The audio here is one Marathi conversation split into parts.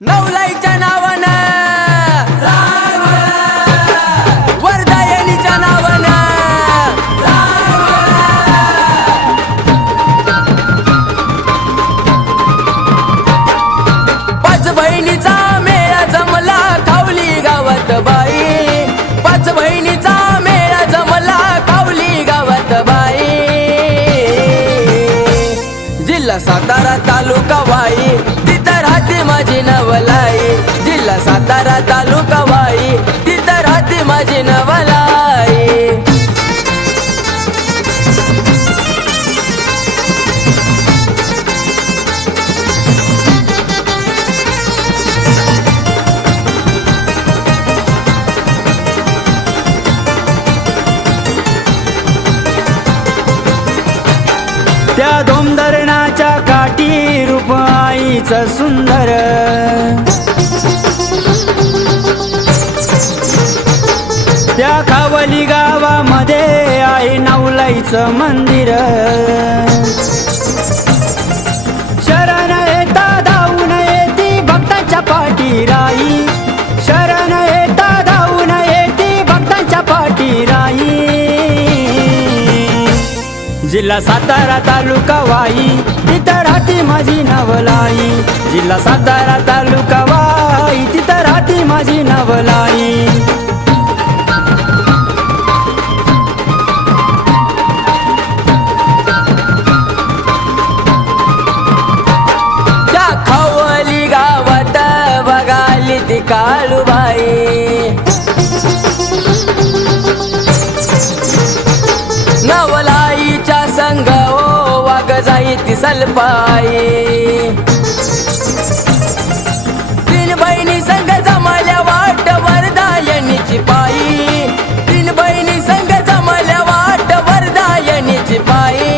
नवलाईच्या नावानं वरदायनीच्या नावानं पाच बहिणीचा मेळा जमला कावली गावात बाई। पाच बहिणीचा मेळा जमला कावली गावात बाई। जिल्हा सातारा तालुका वाई तिथं राहते माझी नवलाई। जिल्हा सातारा तालुका वाई तिथं राहते माझी नवलाई। त्या धोमधरणाच्या काठी रूप आईचं सुंदर। त्या कावली गावामध्ये आहे नवलाईचं मंदिर। शरण येता धावून येती भक्तांच्या पाठी राई। शरण येता धावून येती भक्तांच्या पाठी राई। जिल्हा सातारा तालुका वाई तिथं राहते माझी नवलाई। जिल्हा सातारा तालुका वाई तिथं राहते माझी नवलाई। त्या खवली गावात बघाली ती काळूबाई। नवलाईच्या संग ओ वाग जाई ती सलपाई। तीन बहिणी संग जमल्या वाट वरदायनीची पायी। तीन बहिणी संग जमल्या वाट वरदायनीची पायी।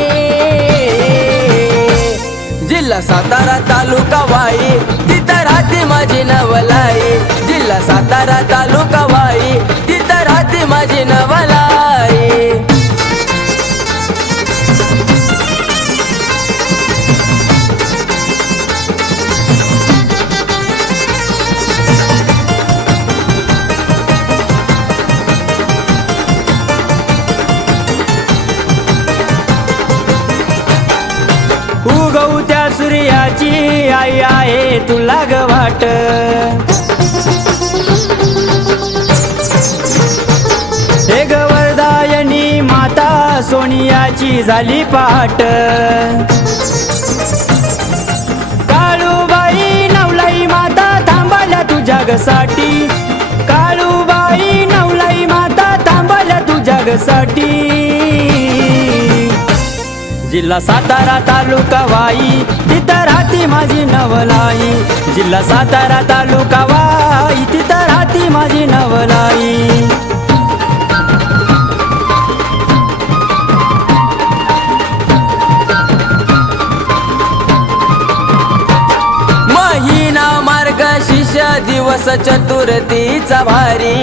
जिल्हा सातारा तालुका वाई तिथं राहते माझी नवलाई। जिल्हा सातारा तालुका वाई तिथं राहते माझी नवलाई। उगवत्या सूर्याची आई आहे तुला ग वाट। हे ग वरदायनी माता सोनियाची झाली पाट। काळूबाई नवलाई माता थांबल्या तुझ्या साठी। काळूबाई नवलाई माता थांबल्या तुझ्या साठी। जिल्हा सातारा तालुका वाई तिथं राहते माझी नवलाई। जिल्हा सातारा तालुका वाई तिथं राहते माझी नवलाई। महिना मार्गशीर्ष दिवस चतुर्थीचा भारी।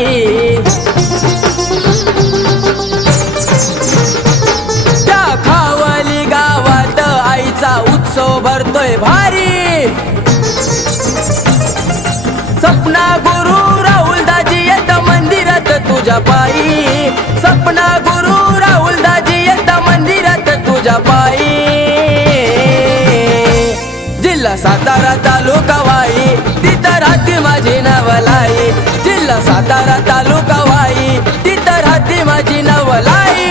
त्या खावली गावात आईचा उत्सव भरतोय भारी। सपना गुरु राहुल दाजी येत मंदिरात तुझ्या पायी। सपना गुरु राहुल दाजी येत मंदिरात तुझ्या पायी। जिल्हा सातारा तालुका वाई तिथं राहते माझी नवलाई। जिल्हा सातारा तालुका वाई तिथं राहते माझी नवलाई।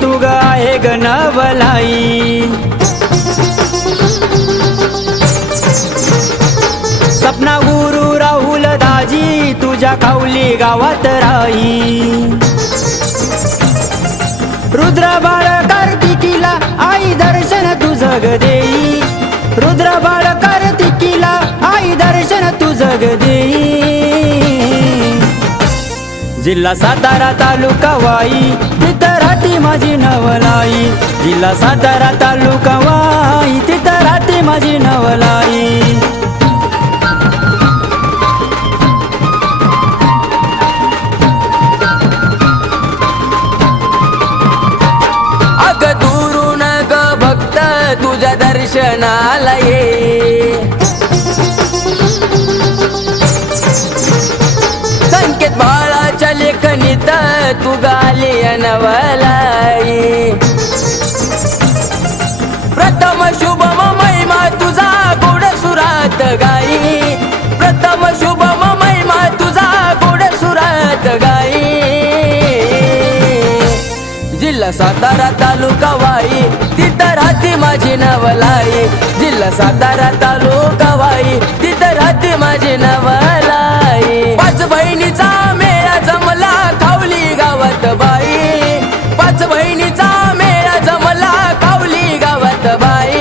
तू ग आहे ग नवलाई। सपना गुरु राहुल दाजी तुझ्या कावली गावात राही। रुद्र बाळ कार्तिकीला आई दर्शन तू जग देई। रुद्र बाळ कार्तिकीला आई दर्शन तू जग देई। जिल्हा सातारा तालुका वाई तिथं राहते माझी नवलाई। जिल्हा सातारा तालुका वाई तिथं राहते माझी नवलाई. अग दुरून ग भक्त तुझ्या दर्शनाला ये, संकेत बाळाच्या लेखनीत तू गाली नवलाई. प्रथम शुभम महिमा तुझा गोड सुरात गाई, प्रथम शुभम महिमा तुझा गोड सुरात गाई. जिल्हा सातारा तालुका वाई तिथं राहते माझी नवलाई. जिल्हा सातारा तालुका वाई तिथं राहते माझी नवलाई. पाच बहिणीचा मेळा जमला कावली गावात बाई, पाच बहिणीचा मेळा जमला कावली गावात बाई.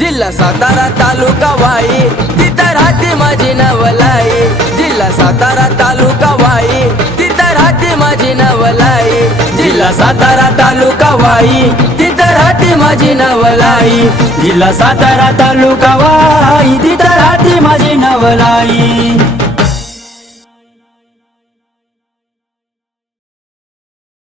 जिल्हा सातारा तालुका वाई तिथं राहते माझी नवलाई. जिल्हा सातारा तालुका वाई तिथं राहते माझी नवलाई. जिल्हा सातारा तालुका वाई तिथं राहते माझी नवलाई. जिल्हा सातारा तालुका वाई